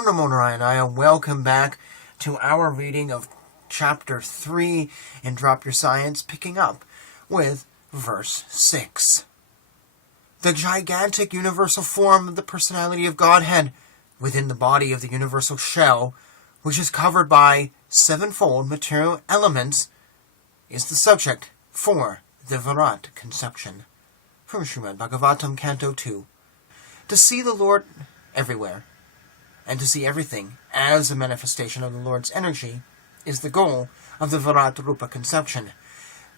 Om Namo Narayana, and welcome back to our reading of Chapter 3 in Drop Your Science, picking up with verse 6. The gigantic universal form of the personality of Godhead within the body of the universal shell, which is covered by sevenfold material elements, is the subject for the Virat conception. From Srimad Bhagavatam, Canto 2. To see the Lord everywhere, and to see everything as a manifestation of the Lord's energy, is the goal of the Virat Rupa conception.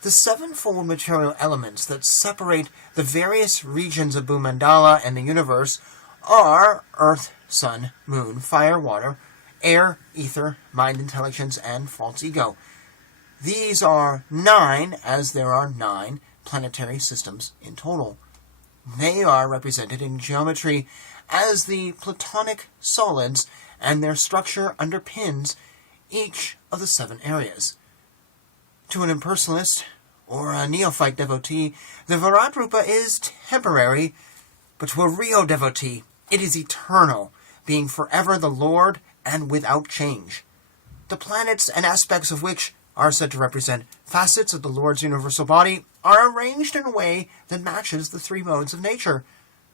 The sevenfold material elements that separate the various regions of Bhumandala and the universe are earth, sun, moon, fire, water, air, ether, mind, intelligence, and false ego. These are 9, as there are 9 planetary systems in total. They are represented in geometry as the Platonic solids, and their structure underpins each of the 7 areas. To an impersonalist or a neophyte devotee, the Virat Rupa is temporary, but to a real devotee, it is eternal, being forever the Lord and without change. The planets and aspects of which are said to represent facets of the Lord's universal body are arranged in a way that matches the 3 modes of nature.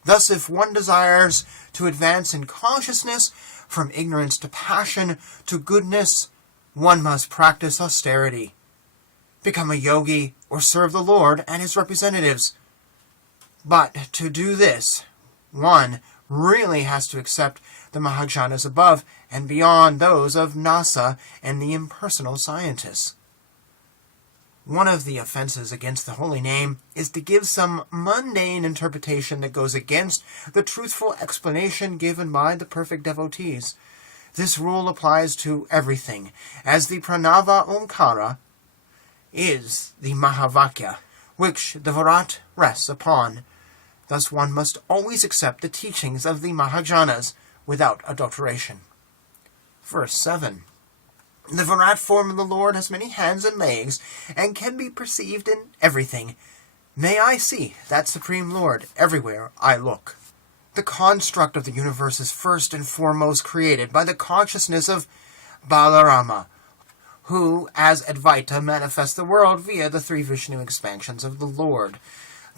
Thus, if one desires to advance in consciousness from ignorance to passion to goodness, one must practice austerity, become a yogi, or serve the Lord and his representatives. But to do this, one really has to accept the Mahajnas above and beyond those of NASA and the impersonal scientists. One of the offenses against the holy name is to give some mundane interpretation that goes against the truthful explanation given by the perfect devotees. This rule applies to everything, as the Pranava Omkara is the Mahavakya, which the Virat rests upon. Thus one must always accept the teachings of the Mahajnas without adulteration. Verse 7. The Virat form of the Lord has many hands and legs, and can be perceived in everything. May I see that Supreme Lord everywhere I look. The construct of the universe is first and foremost created by the consciousness of Balarama, who, as Advaita, manifests the world via the 3 Vishnu expansions of the Lord.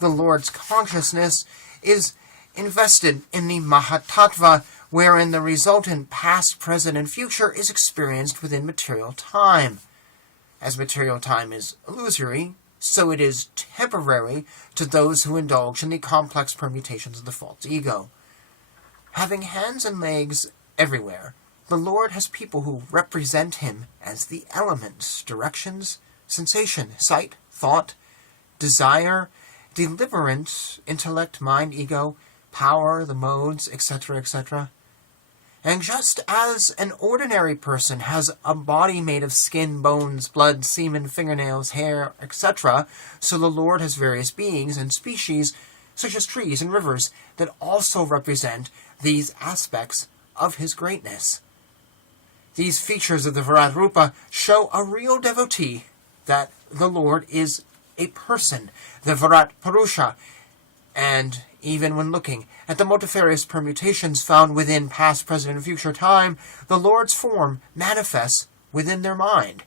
The Lord's consciousness is invested in the Mahatattva, wherein the resultant past, present, and future is experienced within material time. As material time is illusory, so it is temporary to those who indulge in the complex permutations of the false ego. Having hands and legs everywhere, the Lord has people who represent him as the elements, directions, sensation, sight, thought, desire, deliverance, intellect, mind, ego, power, the modes, etc., etc. And just as an ordinary person has a body made of skin, bones, blood, semen, fingernails, hair, etc., so the Lord has various beings and species, such as trees and rivers, that also represent these aspects of his greatness. These features of the Virat Rupa show a real devotee that the Lord is a person, the Virat Purusha, and even when looking at the multifarious permutations found within past, present, and future time, the Lord's form manifests within their mind.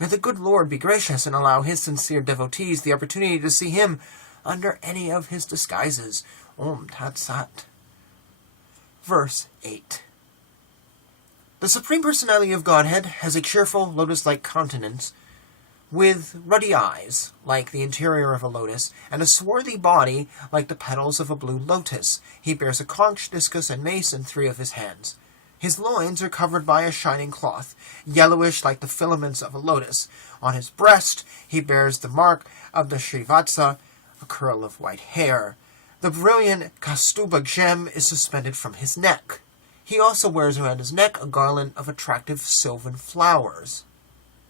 May the good Lord be gracious and allow his sincere devotees the opportunity to see him under any of his disguises. Om Tat Sat. Verse 8. The Supreme Personality of Godhead has a cheerful, lotus-like countenance, with ruddy eyes, like the interior of a lotus, and a swarthy body, like the petals of a blue lotus. He bears a conch, discus, and mace in 3 of his hands. His loins are covered by a shining cloth, yellowish like the filaments of a lotus. On his breast he bears the mark of the Srivatsa, a curl of white hair. The brilliant Kaustubha gem is suspended from his neck. He also wears around his neck a garland of attractive sylvan flowers.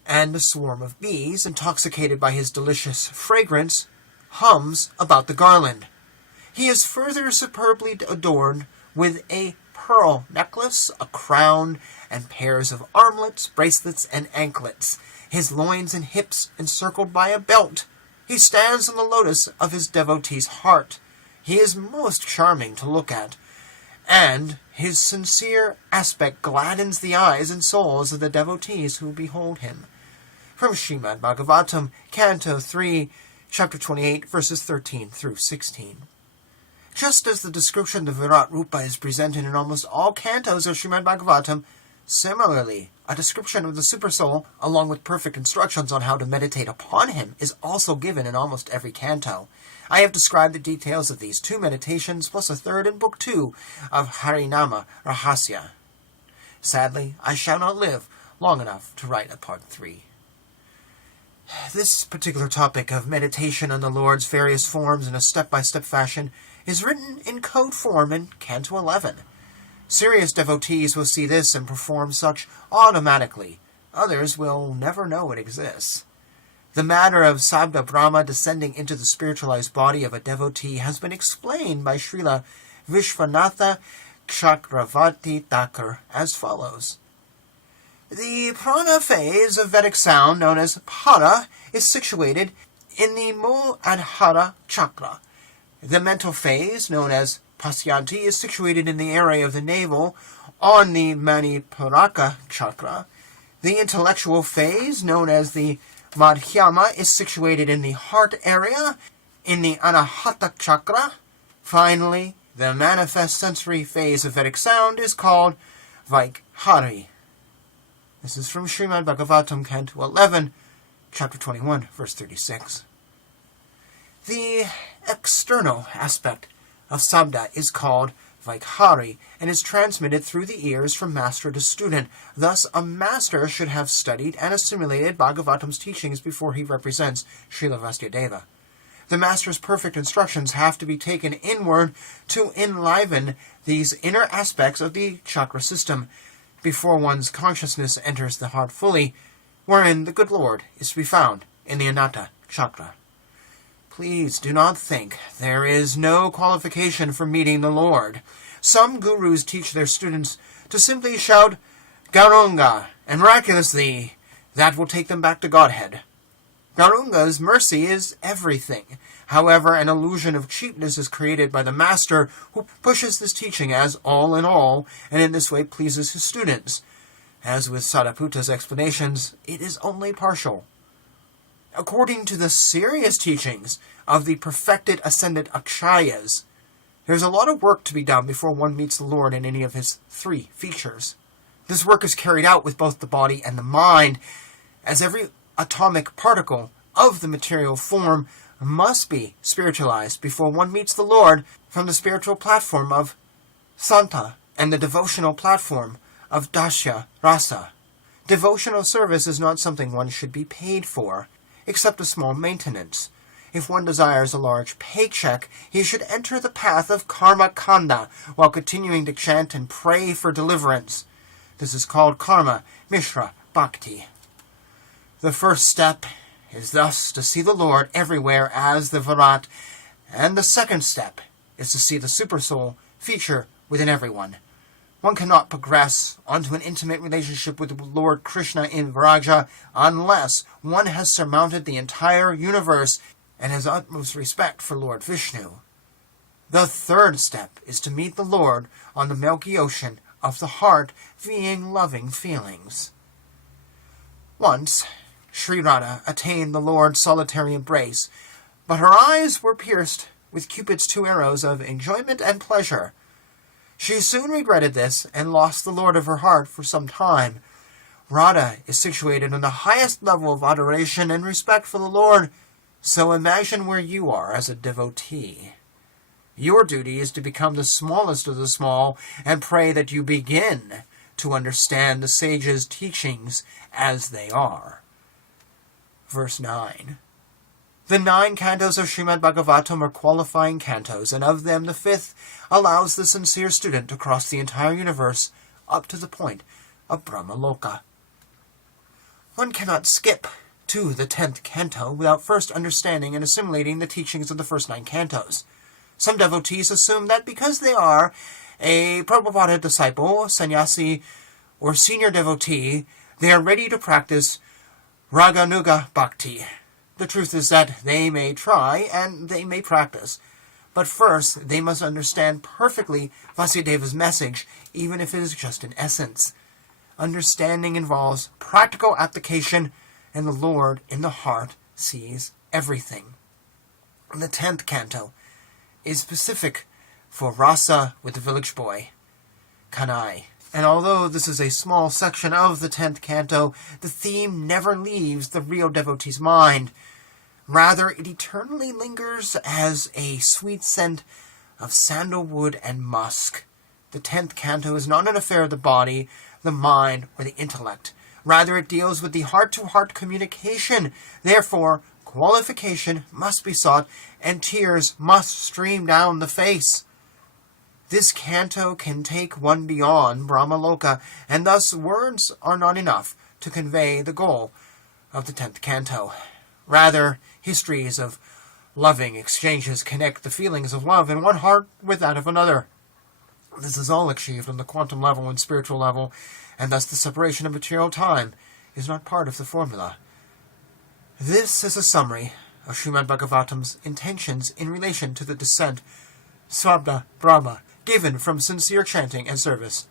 And a swarm of bees, intoxicated by his delicious fragrance, hums about the garland. He is further superbly adorned with a pearl necklace, a crown, and pairs of armlets, bracelets, and anklets, his loins and hips encircled by a belt. He stands on the lotus of his devotee's heart. He is most charming to look at, and His sincere aspect gladdens the eyes and souls of the devotees who behold him. From Srimad Bhagavatam, Canto 3, Chapter 28, verses 13 through 16. Just as the description of Virat Rupa is presented in almost all cantos of Srimad Bhagavatam, similarly, a description of the Supersoul, along with perfect instructions on how to meditate upon him, is also given in almost every canto. I have described the details of these 2 meditations, plus a third in Book 2 of Harinama Rahasya. Sadly, I shall not live long enough to write a Part 3. This particular topic of meditation on the Lord's various forms in a step-by-step fashion is written in code form in Canto 11. Serious devotees will see this and perform such automatically. Others will never know it exists. The matter of Sabda Brahma descending into the spiritualized body of a devotee has been explained by Srila Vishwanatha Chakravarti Thakur as follows. The prana phase of Vedic sound, known as para, is situated in the Muladhara chakra. The mental phase, known as pasyanti, is situated in the area of the navel on the Manipuraka chakra. The intellectual phase, known as the Madhyama, is situated in the heart area, in the Anahata chakra. Finally, the manifest sensory phase of Vedic sound is called Vaikhari. This is from Srimad Bhagavatam, Canto 11, Chapter 21, verse 36. The external aspect of Sabda is called Vaikhari and is transmitted through the ears from master to student. Thus, a master should have studied and assimilated Bhagavatam's teachings before he represents Srila Vasudeva. The master's perfect instructions have to be taken inward to enliven these inner aspects of the chakra system before one's consciousness enters the heart fully, wherein the good Lord is to be found in the Anahata chakra. Please do not think there is no qualification for meeting the Lord. Some gurus teach their students to simply shout, Gauranga, and miraculously, that will take them back to Godhead. Gauranga's mercy is everything. However, an illusion of cheapness is created by the master who pushes this teaching as all in all, and in this way pleases his students. As with Sadaputa's explanations, it is only partial. According to the serious teachings of the perfected ascended Akshayas, there's a lot of work to be done before one meets the Lord in any of his 3 features. This work is carried out with both the body and the mind, as every atomic particle of the material form must be spiritualized before one meets the Lord from the spiritual platform of Santa and the devotional platform of Dasya Rasa. Devotional service is not something one should be paid for, except a small maintenance. If one desires a large paycheck, he should enter the path of karma kanda while continuing to chant and pray for deliverance. This is called karma mishra bhakti. The first step is thus to see the Lord everywhere as the Virat, and the second step is to see the Supersoul feature within everyone. One cannot progress onto an intimate relationship with the Lord Krishna in Vraja unless one has surmounted the entire universe and has utmost respect for Lord Vishnu. The third step is to meet the Lord on the milky ocean of the heart, being loving feelings. Once, Sri Radha attained the Lord's solitary embrace, but her eyes were pierced with Cupid's 2 arrows of enjoyment and pleasure. She soon regretted this and lost the Lord of her heart for some time. Radha is situated on the highest level of adoration and respect for the Lord, so imagine where you are as a devotee. Your duty is to become the smallest of the small and pray that you begin to understand the sages' teachings as they are. Verse 9. The 9 cantos of Srimad Bhagavatam are qualifying cantos, and of them the 5th allows the sincere student to cross the entire universe up to the point of Brahmaloka. One cannot skip to the 10th canto without first understanding and assimilating the teachings of the first 9 cantos. Some devotees assume that because they are a Prabhupada disciple, sannyasi, or senior devotee, they are ready to practice Raganuga Bhakti. The truth is that they may try and they may practice, But first, they must understand perfectly Vasudeva's message, even if it is just an essence. Understanding involves practical application, and the Lord in the heart sees everything. The 10th canto is specific for Rasa with the village boy, Kanai. And although this is a small section of the 10th canto, the theme never leaves the real devotee's mind. Rather, it eternally lingers as a sweet scent of sandalwood and musk. The 10th canto is not an affair of the body, the mind, or the intellect. Rather, it deals with the heart-to-heart communication. Therefore, qualification must be sought, and tears must stream down the face. This canto can take one beyond Brahmaloka, and thus words are not enough to convey the goal of the 10th canto. Rather, histories of loving exchanges connect the feelings of love in one heart with that of another. This is all achieved on the quantum level and spiritual level, and thus the separation of material time is not part of the formula. This is a summary of Srimad Bhagavatam's intentions in relation to the descent, Svabda Brahma, given from sincere chanting and service.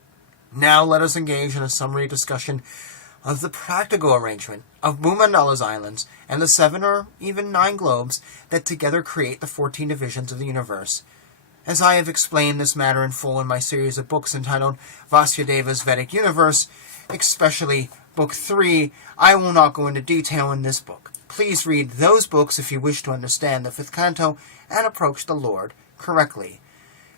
Now let us engage in a summary discussion of the practical arrangement of Bhumandala's islands and the 7 or even 9 globes that together create the 14 divisions of the universe. As I have explained this matter in full in my series of books entitled Vasudeva's Vedic Universe, especially Book 3, I will not go into detail in this book. Please read those books if you wish to understand the 5th canto and approach the Lord correctly.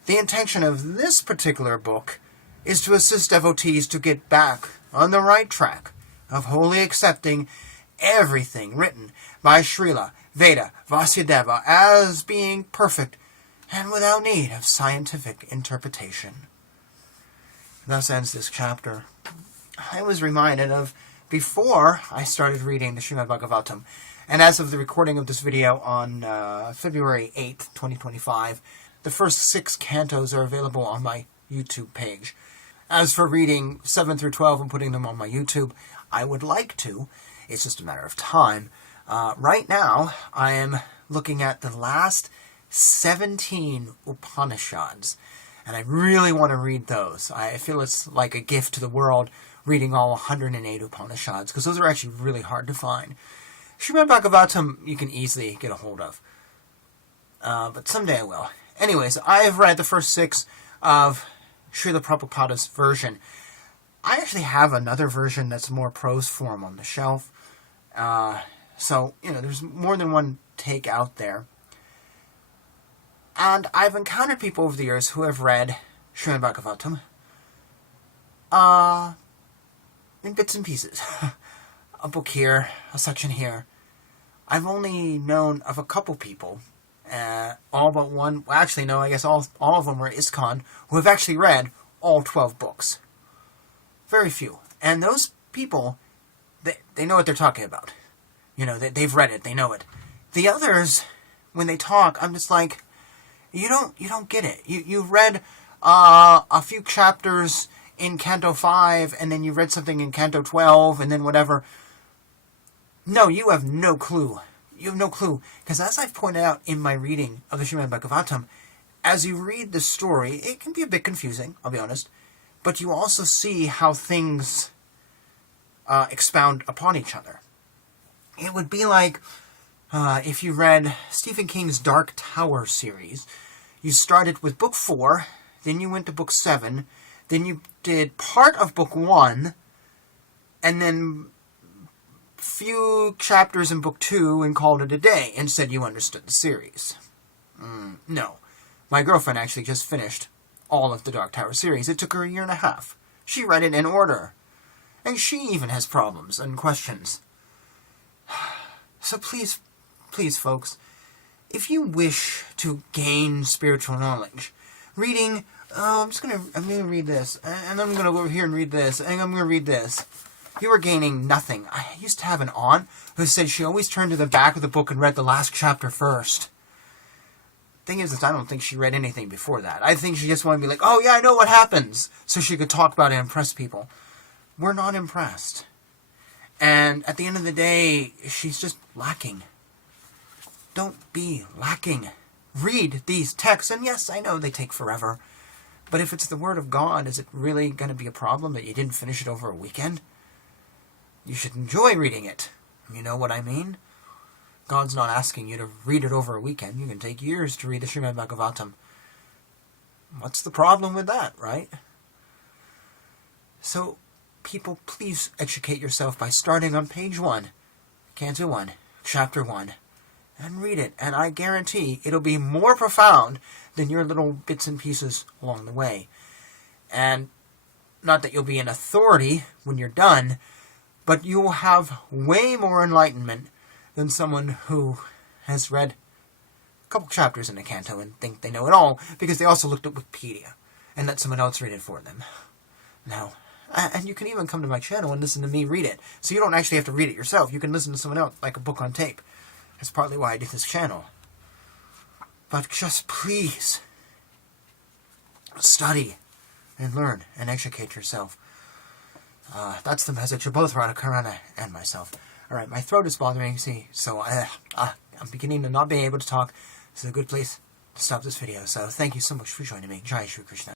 The intention of this particular book is to assist devotees to get back on the right track of wholly accepting everything written by Srila Veda Vasudeva as being perfect and without need of scientific interpretation. Thus ends this chapter. I was reminded of before I started reading the Srimad Bhagavatam, and as of the recording of this video on February 8th, 2025, the first 6 cantos are available on my YouTube page. As for reading 7 through 12 and putting them on my YouTube, I would like to. It's just a matter of time. Right now, I am looking at the last 17 Upanishads, and I really want to read those. I feel it's like a gift to the world reading all 108 Upanishads, because those are actually really hard to find. Srimad Bhagavatam you can easily get a hold of, but someday I will. Anyways, I have read the first 6 of Srila Prabhupada's version. I actually have another version that's more prose form on the shelf. So, there's more than one take out there. And I've encountered people over the years who have read Srimad Bhagavatam in bits and pieces. A book here, a section here. I've only known of a couple people, all but one, well, actually no, I guess all of them were ISKCON, who have actually read all 12 books. Very few. And those people, they know what they're talking about. They've read it, they know it. The others, when they talk, I'm just like, you don't get it. You've read a few chapters in Canto 5, and then you read something in Canto 12, and then whatever. No, you have no clue. You have no clue. Because as I've pointed out in my reading of the Srimad Bhagavatam, as you read the story, it can be a bit confusing, I'll be honest. But you also see how things expound upon each other. It would be like if you read Stephen King's Dark Tower series. You started with book 4, then you went to book 7, then you did part of book 1, and then few chapters in book 2 and called it a day and said you understood the series. No. My girlfriend actually just finished all of the Dark Tower series. It took her 1.5 years. She read it in order. And she even has problems and questions. So please, folks, if you wish to gain spiritual knowledge, reading, I'm gonna read this, and I'm gonna go over here and read this, and I'm gonna read this. You are gaining nothing. I used to have an aunt who said she always turned to the back of the book and read the last chapter first. Thing is that I don't think she read anything before that. I think she just wanted to be like, oh yeah, I know what happens, so she could talk about it and impress people. We're not impressed. And at the end of the day, she's just lacking. Don't be lacking. read these texts. And yes, I know they take forever. But if it's the Word of God, is it really going to be a problem that you didn't finish it over a weekend? You should enjoy reading it. You know what I mean? God's not asking you to read it over a weekend. You can take years to read the Srimad Bhagavatam. What's the problem with that, right? So, people, please educate yourself by starting on page 1, Canto 1, Chapter 1, and read it. And I guarantee it'll be more profound than your little bits and pieces along the way. And not that you'll be an authority when you're done, but you will have way more enlightenment than someone who has read a couple chapters in a canto and think they know it all, because they also looked at Wikipedia and let someone else read it for them. Now, and you can even come to my channel and listen to me read it, so you don't actually have to read it yourself. You can listen to someone else, like a book on tape. That's partly why I did this channel. But just please, study and learn and educate yourself. That's the message of both Radha, Carana, and myself. Alright, my throat is bothering me, so I'm beginning to not be able to talk. This is a good place to stop this video. So thank you so much for joining me. Jai Shri Krishna.